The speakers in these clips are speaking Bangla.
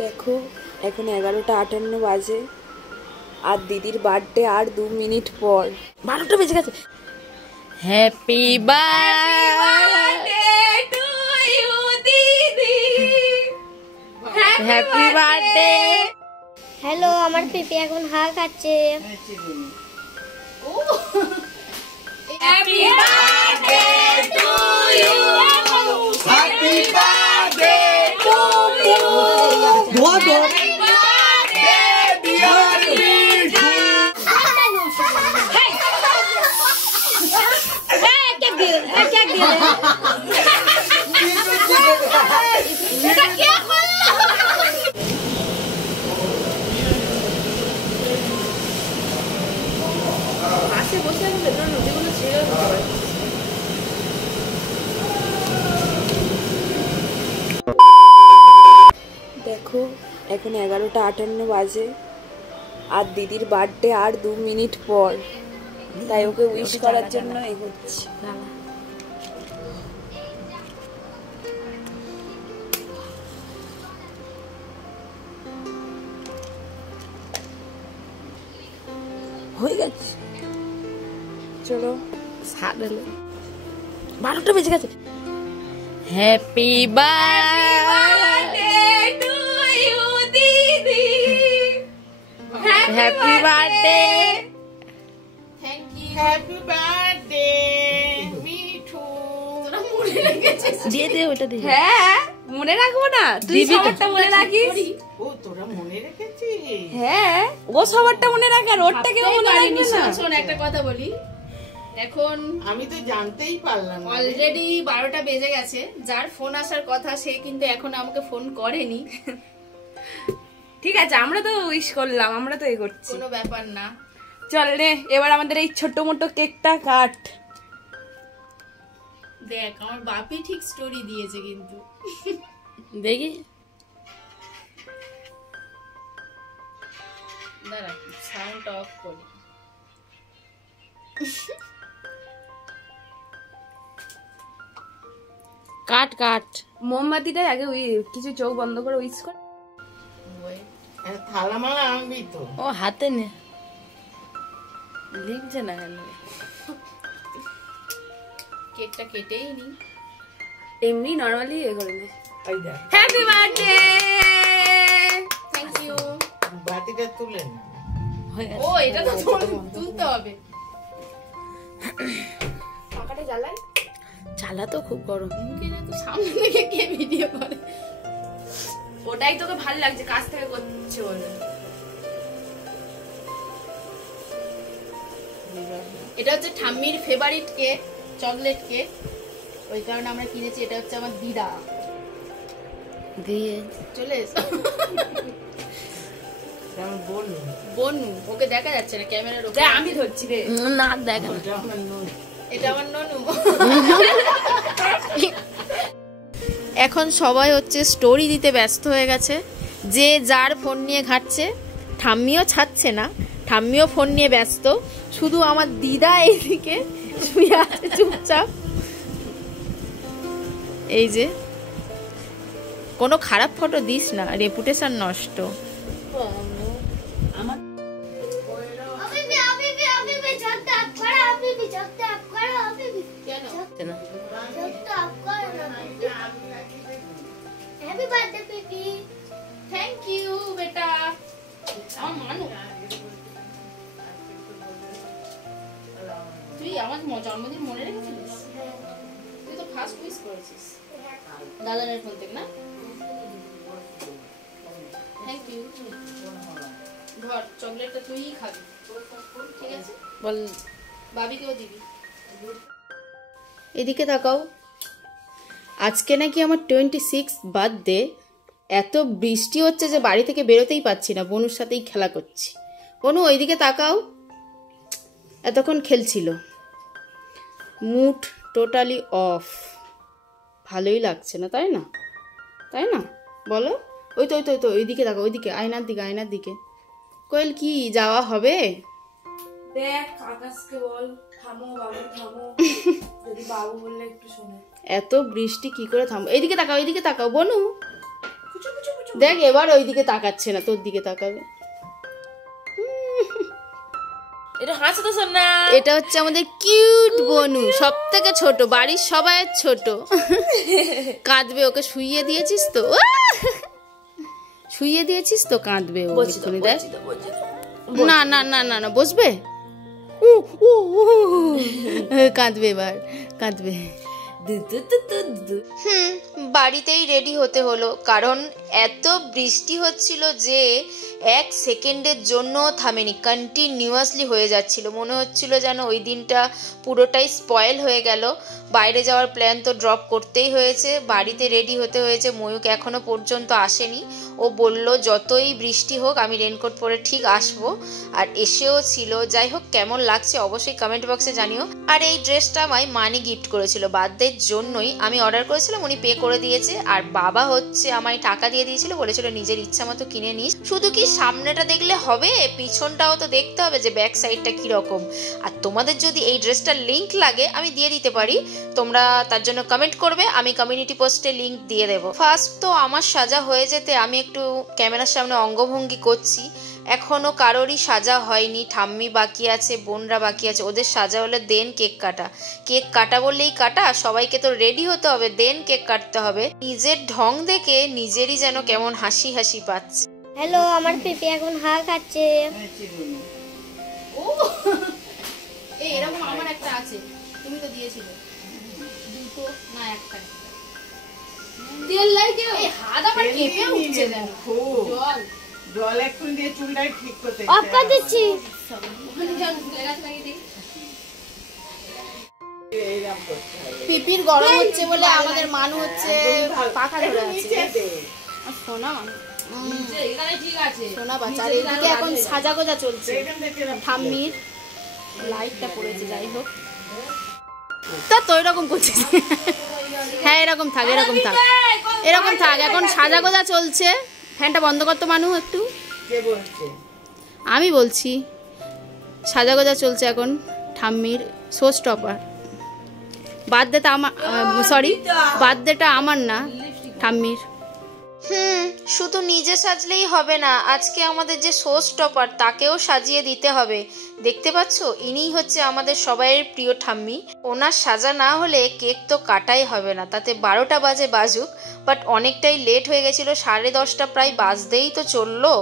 দেখো এখন 11:58 বাজে আর দিদির বার্থডে আর 2 মিনিট পর। 12টা বেজে গেছে। হ্যাপি বার্থডে টু ইউ দিদি, হ্যাপি বার্থডে। হ্যালো, আমার পিপি এখন হাঁ খাচ্ছে। Happy birthday to you, happy birthday to you, happy birthday dear Mithu. Cake দিও, কেক দিও। এটা কে করলো? পাশে বসে আমি ভেতরে রুটিগুলো ছিঁড়ে দিতে পারি। দেখো এখন 11:58 বাজে আর দিদির বার্থডে আর 2 মিনিট পর, তাই ওকে উইশ করার জন্য এগোচ্ছি। হয়ে গেছে, চলো 12টা বেজে গেছে। হ্যাপি বার্থডে টু ইউ দিদি, happy birthday. Thank you. Happy birthday Mithu. তোরা মনে রেখেছিস? দিয়ে দে ওটা দিয়ে। হ্যাঁ মনে রাখবো না? তুই সবারটা মনে রাখিস। ও তোরা মনে রেখেছিস? হ্যাঁ ও সবারটা মনে রাখে আর ওরটা কেউ মনে রাখবে না। শোন একটা কথা বলি, এখন আমি তো জানতেই পারলাম না। অলরেডি 12টা বেজে গেছে। যার ফোন আসার কথা সে কিন্তু এখন আমাকে ফোন করেনি। ঠিক আছে, আমরা তো উইশ করলাম, আমরা তো এই করছি, কোনো ব্যাপার না। চল রে এবার আমাদের এই ছোট মোটো কেকটা কাট। দেখ আমার বাপি ঠিক স্টোরি দিয়েছে কিন্তু। দেখি দাঁড়া সাউন্ড অফ করি। কাট কাট মোমবাতিটা আগে কিছু চোখ বন্ধ করে উইশ কর। থালা মালা আনবি তো? ও হাতে নে, লিখছে না কেন? কেকটা কেটেই নি, এমনি নরমালি এ করে নে। এই দেখ হ্যাপি বার্থডে। Thank you. বাতিটা তুলে নে। ও এটা তো তুলতে হবে। পাখাটা জ্বালাই? চালা তো খুব গরম। মুখে না তো সামনে থেকে কে ভিডিও করে? ওটাই তোকে ভালো লাগছে, কাছ থেকে করছে বলে। এটা হচ্ছে ঠাম্মির ফেভারিট কেক, চকলেট কেক। ওই কারণে আমরা কিনেছি। এটা হচ্ছে আমার দিদা দিয়ে চলে এসো। আমি বললুম বনু, ওকে দেখা যাচ্ছে না ক্যামেরার উপরে। আমি ধরছি রে। না দেখ না, এটা আমার নয়। এটা আমার ননু। এখন সবাই হচ্ছে স্টোরি দিতে ব্যস্ত হয়ে গেছে, যে যার ফোন নিয়ে ঘাটছে। ঠাম্মিও ছাড়ছে না, ঠাম্মিও ফোন নিয়ে ব্যস্ত। শুধু আমার দিদা এইদিকে শুয়ে আছে চুপচাপ। এই যে কোনো খারাপ ফটো দিস না, রেপুটেশন নষ্ট। Happy birthday, Pipi. Thank you বেটা। আমার মানু, তুই আমার জন্মদিন মনে রেখেছিস? তুই তো ফার্স্ট উইশ করেছিস দাদানের ফোন থেকে না? Thank you. ধর চকলেটটা তুইই খাবি, ঠিক আছে? বল বাবিকেও দিবি। এদিকে তাকাও। আজকে নাকি আমার 26 বার্থডে। এত বৃষ্টি হচ্ছে যে বাড়ি থেকে বেরোতেই পাচ্ছি না, বনুর সাথেই খেলা করছি। বনু ওইদিকে তাকাও। এতক্ষণ খেলছিল। Mood totally off. ভালোই লাগছে না, তাই না? তাই না বলো? ওই তো ওই তো ওই তো ওইদিকে তাকাও, ওইদিকে আয়নার দিকে, আয়নার দিকে। কোয়েল কি যাওয়া হবে? দেখ আকাশকে বল থামো বাবু থামো, যদি বাবু বললে একটু শোনে। এত বৃষ্টি কি করে থামবো? এইদিকে তাকাও, এইদিকে তাকাও বনু। দেখ এবার ওইদিকে তাকাচ্ছে না, তোর দিকে তাকাবে। এটা হাসো তো সোনা। এটা হচ্ছে আমাদের কিউট বনু, সব থেকে ছোট, বাড়ির সবাই ছোট। কাঁদবে, ওকে শুইয়ে দিয়েছিস তো? শুইয়ে দিয়েছিস তো, কাঁদবে ও এক্ষুনি। দেখ না না না না না, বসবে, কাঁদবে এবার, কাঁদবে। বাড়িতেই রেডি হতে হলো, কারণ এত বৃষ্টি হচ্ছিল যে 1 সেকেন্ডের জন্য থামেনি, কন্টিনিউয়াসলি হয়ে যাচ্ছিল। মনে হচ্ছিল যেন ওই দিনটা পুরোটাই স্পয়েল হয়ে গেল। বাইরে যাওয়ার প্ল্যান তো ড্রপ করতেই হয়েছে, বাড়িতে রেডি হতে হয়েছে। ময়ূক এখনো পর্যন্ত আসেনি, ও বলল যতই বৃষ্টি হোক আমি রেনকোট পরে ঠিক আসবো, আর এসেও ছিল। যাই হোক, কেমন লাগছে অবশ্যই কমেন্ট বক্সে জানিও। আর এই ড্রেসটা আমায় মানি গিফট করেছিল, বার্থডের জন্যই আমি অর্ডার করেছিলাম, উনি পে করে দিয়েছে। আর বাবা হচ্ছে আমায় টাকা দিয়ে দিয়েছিল, বলেছিল নিজের ইচ্ছা মতো কিনে নিস। শুধু কি সামনেটা দেখলে হবে, পিছনটাও তো দেখতে হবে যে ব্যাক সাইডটা কিরকম। আর তোমাদের যদি এই ড্রেসটার লিঙ্ক লাগে আমি দিয়ে দিতে পারি, তোমরা তার জন্য কমেন্ট করবে, আমি কমিউনিটি পোস্টে লিঙ্ক দিয়ে দেবো। ফার্স্ট তো আমার সাজা হয়ে যেতে আমি একটু ক্যামেরার সামনে অঙ্গভঙ্গি করছি, এখনো কারোরই সাজা হয়নি। ঠাম্মি বাকি আছে, বোনরা বাকি আছে, ওদের সাজা হলে দেন কেক কাটা। কেক কাটা বললেই কাটা, সবাইকে তো রেডি হতে হবে, দেন কেক কাটতে হবে। নিজের ঢং দেখে নিজেরই যেন কেমন হাসি হাসি পাচ্ছে। হ্যালো, আমার পিপি এখন হা খাচ্ছে। ও এই এরকম আমার একটা আছে, তুমি তো দিয়েছিলে দুটো না একটা। তেল লাগে, এই হাত আমার কেঁপে উঠছে যেন। জল জল এখন দিয়ে চুলটাই ঠিক করতে অফ করে দিচ্ছি। পিপির গরম হচ্ছে বলে আমাদের মানু হচ্ছে পাখা ধরে আছে। সোনা সোনা বাচ্চা, আর এদিকে এখন সাজাগোজা চলছে। ঠাম্মির লাইটটা পড়েছে, যাই হোক তা তো এরকম করছিস। হ্যাঁ এরকম থাক, এরকম থাক, এরকম থাক। এখন সাজাগোজা চলছে। ফ্যানটা বন্ধ করতো মানু একটু। আমি বলছি সাজাগোজা চলছে এখন ঠাম্মির শো স্টপার। বার্থডেটা আমার, সরি বার্থডেটা আমার না, ঠাম্মির। শুধু নিজে সাজলেই হবে না, আজকে আমাদের যে শো স্টপার তাকেও সাজিয়ে দিতে হবে। দেখতে পাচ্ছ, ইনিই হচ্ছে আমাদের সবাইয়ের প্রিয় ঠাম্মি। ওনার সাজা না হলে কেক তো কাটাই হবে না, তাতে 12টা বাজে বাজুক। বাট অনেকটাই লেট হয়ে গেছিলো, 10:30 প্রায় বাজতেই তো চললো,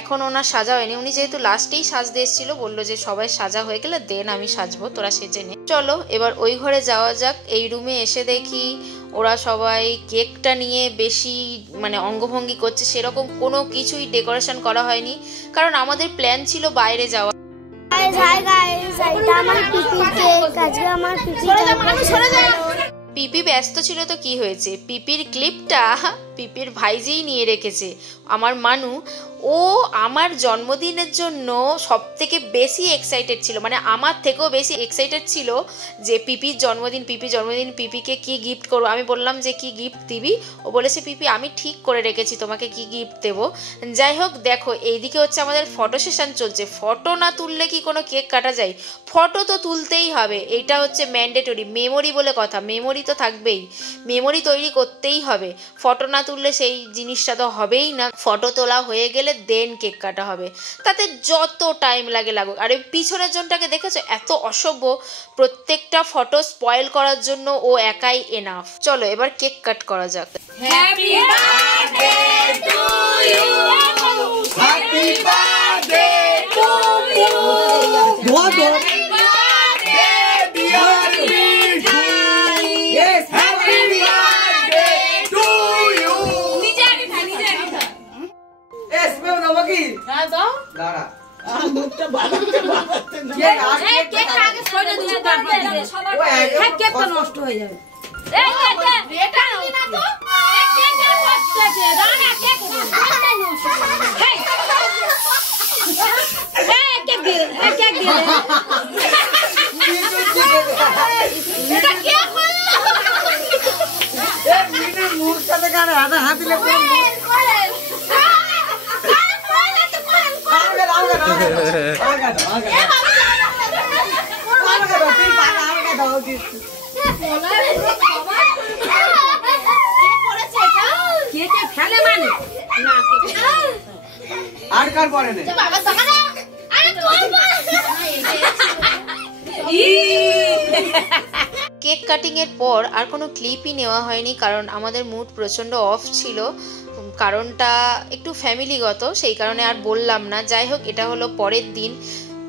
এখন ওনার সাজা হয়নি। উনি যেহেতু লাস্টেই সাজতে এসেছিলো, বললো যে সবাই সাজা হয়ে গেলে দেন আমি সাজবো, তোরা সেজে নে। চলো এবার ওই ঘরে যাওয়া যাক। এই রুমে এসে দেখি ওরা সবাই কেকটা নিয়ে বেশি মানে অঙ্গভঙ্গি করছে, সেরকম কোনো কিছুই ডেকোরেশন করা হয়নি, কারণ আমাদের প্ল্যান ছিল বাইরে যাওয়া। পিপি ব্যস্ত ছিল তো কি হয়েছে, পিপির ক্লিপটা পিপির ভাইজিই নিয়ে রেখেছে। আমার মানু, ও আমার জন্মদিনের জন্য সব থেকে বেশি এক্সাইটেড ছিল, মানে আমার থেকেও বেশি এক্সাইটেড ছিল যে পিপির জন্মদিন, পিপিকে কি গিফট করবো। আমি বললাম যে কি গিফট দিবি, ও বলেছে পিপি আমি ঠিক করে রেখেছি তোমাকে কি গিফট দেবো। যাই হোক, দেখো এইদিকে হচ্ছে আমাদের ফটো সেশন চলছে। ফটো না তুললে কি কোনো কেক কাটা যায়? ফটো তো তুলতেই হবে, এইটা হচ্ছে ম্যান্ডেটরি, মেমোরি বলে কথা, মেমোরি তো থাকবেই, মেমোরি তৈরি করতেই হবে। ফটো না তুললে সেই জিনিসটা তো হবেই না। ফটো তোলা হয়ে গেলে দেন কেক কাটা হবে, তাতে যত টাইম লাগে লাগুক। আর ওই পিছনের জনটাকে দেখেছো, এত অসভ্য, প্রত্যেকটা ফটো স্পয়েল করার জন্য ও একাই এনাফ। চলো এবার কেক কাট করা যাক। Happy birthday to you, happy birthday to you, happy birthday dear Bitu, yes happy birthday to you. নিচে আগে খা, নিচে আগে খা। এস মে বাবা কি হ্যাঁ দাও দাঁড়া মুখটা বানাতে এই কেকটা আগে সরে দিলে তারপর সবার হ্যাঁ কেকটা নষ্ট হয়ে যাবে। এই এটা না তো এই কেকটা হচ্ছে দাঁড়া কেক নষ্ট হেই এই কেক দিল এটা কে করলো? এই মিনি মুখ সাথে কানে হাত দিলে পুরো কে ফেলে মানে আর কার পরে নেই কেক কাটিং এর পর আর কোনো ক্লিপই নেওয়া হয়নি, কারণ আমাদের মুড প্রচন্ড অফ ছিল। কারণটা একটু ফ্যামিলিগত, সেই কারণে আর বললাম না। যাই হোক, এটা হলো পরের দিন।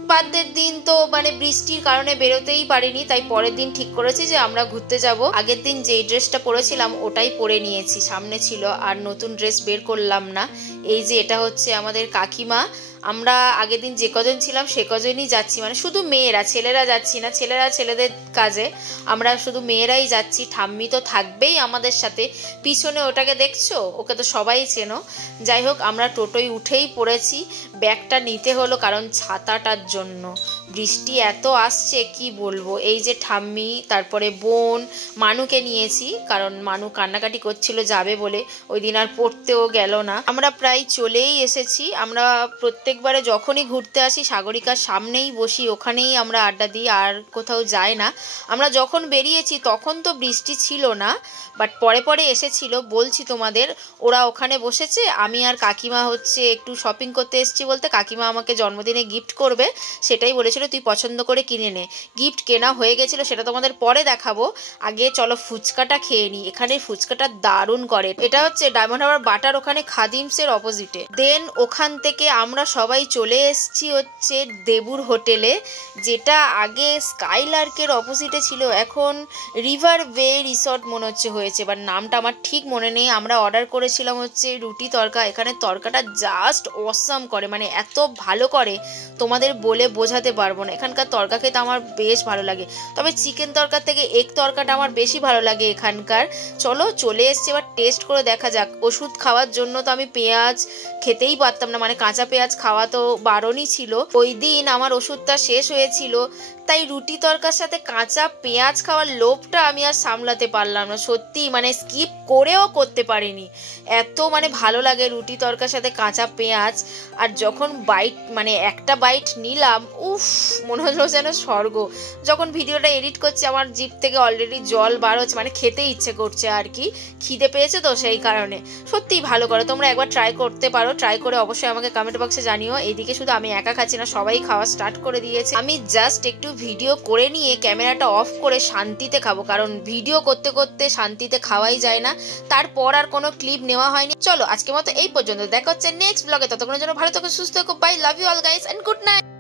বার্থডের দিন তো মানে বৃষ্টির কারণে বেরোতেই পারিনি, তাই পরের দিন ঠিক করেছি যে আমরা ঘুরতে যাব। আগের দিন যেই ড্রেসটা পরেছিলাম ওটাই পরে নিয়েছি, সামনে ছিল, আর নতুন ড্রেস বের করলাম না। এই যে এটা হচ্ছে আমাদের কাকিমা। আমরা আগের দিন যে কজন ছিলাম সে কজনই যাচ্ছি, মানে শুধু মেয়েরা, ছেলেরা যাচ্ছি না, ছেলেরা ছেলেদের কাজে, আমরা শুধু মেয়েরাই যাচ্ছি। ঠাম্মি তো থাকবেই আমাদের সাথে। পিছনে ওটাকে দেখছো, ওকে তো সবাই চেনো। যাই হোক, আমরা টোটোয় উঠেই পড়েছি। ব্যাগটা নিতে হলো কারণ ছাতাটার জন্য, বৃষ্টি এত আসছে কি বলবো। এই যে ঠাম্মি, তারপরে বোন, মানুকে নিয়েছি কারণ মানু কান্নাকাটি করছিল যাবে বলে, ওই দিন আর পড়তেও গেল না। আমরা প্রায় চলেই এসেছি। আমরা প্রত্যেকবারে যখনই ঘুরতে আসি সাগরিকার সামনেই বসি, ওখানেই আমরা আড্ডা দিই, আর কোথাও যাই না। আমরা যখন বেরিয়েছি তখন তো বৃষ্টি ছিল না, বাট পরে পরে এসেছিল। বলছি তোমাদের, ওরা ওখানে বসেছে, আমি আর কাকিমা হচ্ছে একটু শপিং করতে এসেছি বলতে কাকিমা আমাকে জন্মদিনে গিফট করবে, সেটাই বলেছিল তুই পছন্দ করে কিনে নে। গিফট কেনা হয়ে গেছিল, সেটা তোমাদের পরে দেখাবো। আগে চলো ফুচকাটা খেয়ে নিই। এখানে ফুচকাটা দারুণ করে। এটা হচ্ছে ডায়মন্ড হারবার বাটার ওখানে খাদিমসের অপোজিটে। দেন ওখান থেকে আমরা সবাই চলে এসেছি হচ্ছে দেবুর হোটেলে, যেটা আগে স্কাইলার্কের অপোজিটে ছিল, এখন রিভার বে রিসর্ট মনে হচ্ছে হয়েছে, বাট নামটা আমার ঠিক মনে নেই। আমরা অর্ডার করেছিলাম হচ্ছে রুটি তরকা। এখানে তরকাটা জাস্ট অসাম করে, মানে এত ভালো করে তোমাদের বলে বোঝাতে পারবো না। এখানকার তরকা খেতে আমার বেশ ভালো লাগে, তবে চিকেন তরকার থেকে এগ তরকাটা আমার বেশি ভালো লাগে এখানকার। চলো চলে এসছে, এবার টেস্ট করে দেখা যাক। ওষুধ খাওয়ার জন্য তো আমি পেঁয়াজ খেতেই পারতাম না, মানে কাঁচা পেঁয়াজ খাওয়া তো বারণই ছিল। ওই দিন আমার ওষুধটা শেষ হয়েছিল, তাই রুটি তরকার সাথে কাঁচা পেঁয়াজ খাওয়ার লোভটা আমি আর সামলাতে পারলাম না। সত্যি মানে স্কিপ করেও করতে পারিনি, এত মানে ভালো লাগে রুটি তরকার সাথে কাঁচা পেঁয়াজ। আর যখন বাইট মানে একটা বাইট নিলাম, উফ, মনে হলো যেন স্বর্গ। যখন ভিডিওটা এডিট করছি আমার জিভ থেকে অলরেডি জল বার হচ্ছে, মানে খেতে ইচ্ছে করছে আর কি, খিদে পেয়েছে তো সেই কারণে। সত্যিই ভালো করে, তোমরা একবার ট্রাই করতে পারো। ট্রাই করে অবশ্যই আমাকে কমেন্ট বক্সে জানিও। এইদিকে শুধু আমি একা খাচ্ছি না, সবাই খাওয়া স্টার্ট করে দিয়েছে। আমি জাস্ট একটু ভিডিও করে নিয়ে ক্যামেরাটা অফ করে শান্তিতে খাবো, কারণ ভিডিও করতে করতে শান্তিতে খাওয়াই যায় না। তারপর আর কোনো ক্লিপ নেওয়া হয়নি। চলো আজকের মতো এই পর্যন্ত, দেখা হচ্ছে নেক্সট ব্লগে। ততক্ষণের জন্য ভালো থেকো, সুস্থ থেকো, bye, love you all guys and good night.